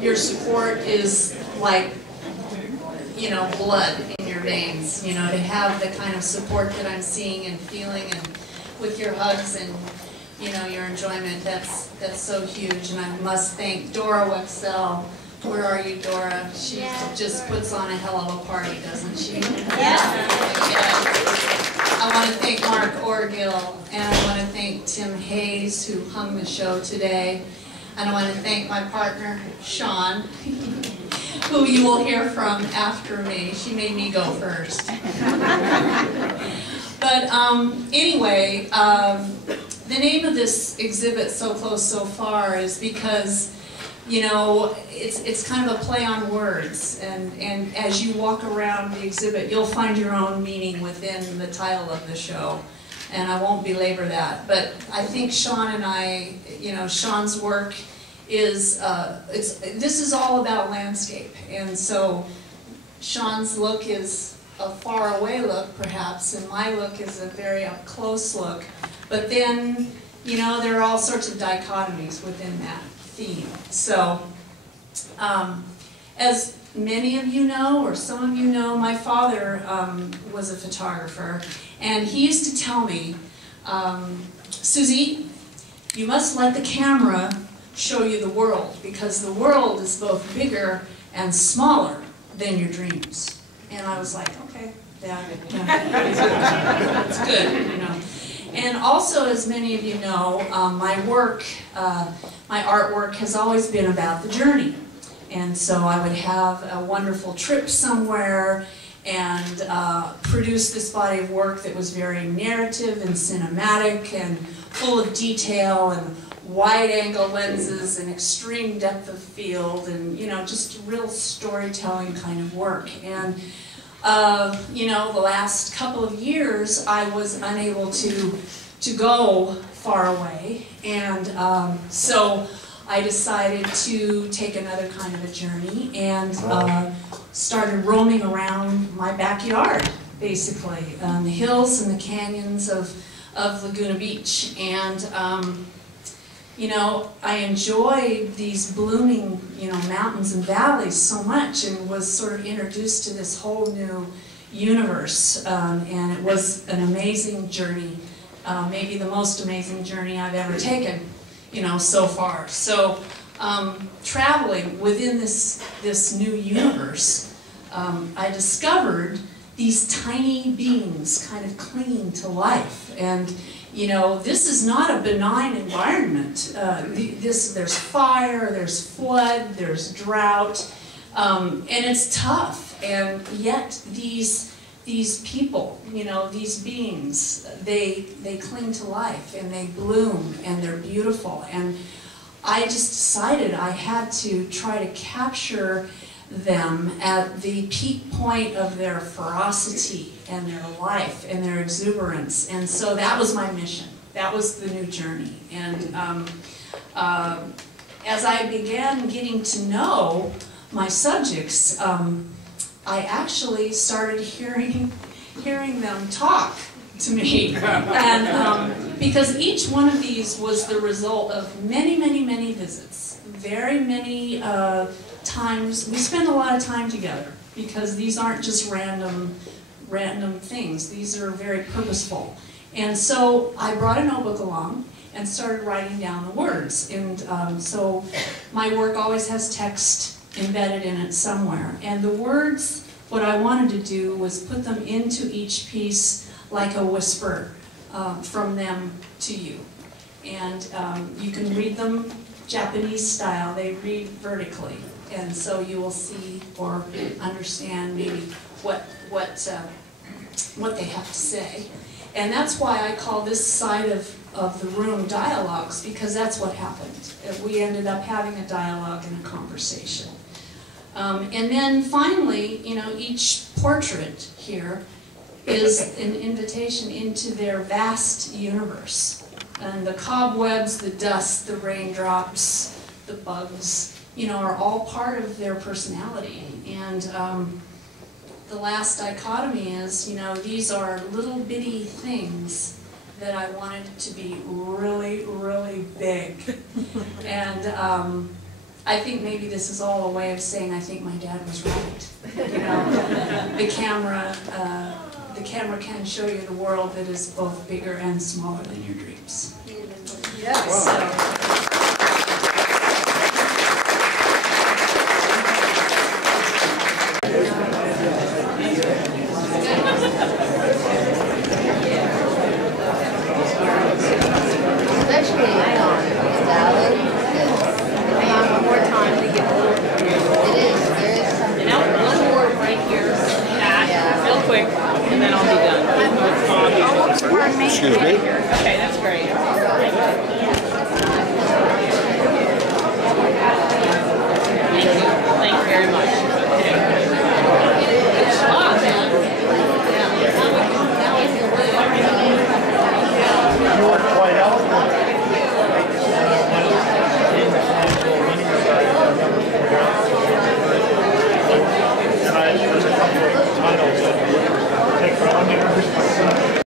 your support is like, you know, blood in your veins, you know, to have the kind of support that I'm seeing and feeling, and with your hugs and, you know, your enjoyment, that's so huge. And I must thank Dora Wexell. Where are you, Dora? She just puts on a hell of a party, doesn't she? Yeah. I want to thank Mark Orgill, and I want to thank Tim Hayes, who hung the show today. And I want to thank my partner, Sean, who you will hear from after me. She made me go first. But anyway, the name of this exhibit, So Close, So Far, is because, you know, it's kind of a play on words, and as you walk around the exhibit, you'll find your own meaning within the title of the show, and I won't belabor that. But I think Sean and I, you know, Sean's work is, this is all about landscape, and so Sean's look is a far away look, perhaps, and my look is a very up close look. But then, you know, there are all sorts of dichotomies within that theme. So, as many of you know, or some of you know, my father was a photographer, and he used to tell me, Suzi, you must let the camera show you the world, because the world is both bigger and smaller than your dreams. And I was like, okay, that's good, you know. And also, as many of you know, my work, my artwork has always been about the journey. And so I would have a wonderful trip somewhere and produce this body of work that was very narrative and cinematic and full of detail and wide-angle lenses and extreme depth of field and, you know, just real storytelling kind of work. And you know, the last couple of years I was unable to go far away, and so I decided to take another kind of a journey and started roaming around my backyard, basically, the hills and the canyons of Laguna Beach. And you know, I enjoyed these blooming, you know, mountains and valleys so much, and was sort of introduced to this whole new universe. And it was an amazing journey, maybe the most amazing journey I've ever taken, you know, so far. So, traveling within this new universe, I discovered these tiny beings kind of clinging to life. And you know, this is not a benign environment. There's fire, there's flood, there's drought, and it's tough. And yet these people, you know, these beings, they cling to life and they bloom and they're beautiful. And I just decided I had to try to capture them at the peak point of their ferocity and their life and their exuberance. And so that was my mission. That was the new journey. And as I began getting to know my subjects, I actually started hearing them talk to me. And because each one of these was the result of many, many, many visits. Very many times, we spend a lot of time together, because these aren't just random things. These are very purposeful. And so I brought a notebook along and started writing down the words. And so my work always has text embedded in it somewhere. And the words, what I wanted to do was put them into each piece like a whisper from them to you. And you can read them Japanese style. They read vertically. And so you will see or understand maybe what they have to say. And that's why I call this side of the room dialogues, because that's what happened. We ended up having a dialogue and a conversation. And then finally, you know, each portrait here is an invitation into their vast universe. And the cobwebs, the dust, the raindrops, the bugs, you know, are all part of their personality. And the last dichotomy is, you know, these are little bitty things that I wanted to be really, really big. And I think maybe this is all a way of saying I think my dad was right. You know, the camera can show you the world that is both bigger and smaller than your dreams. Yes. So,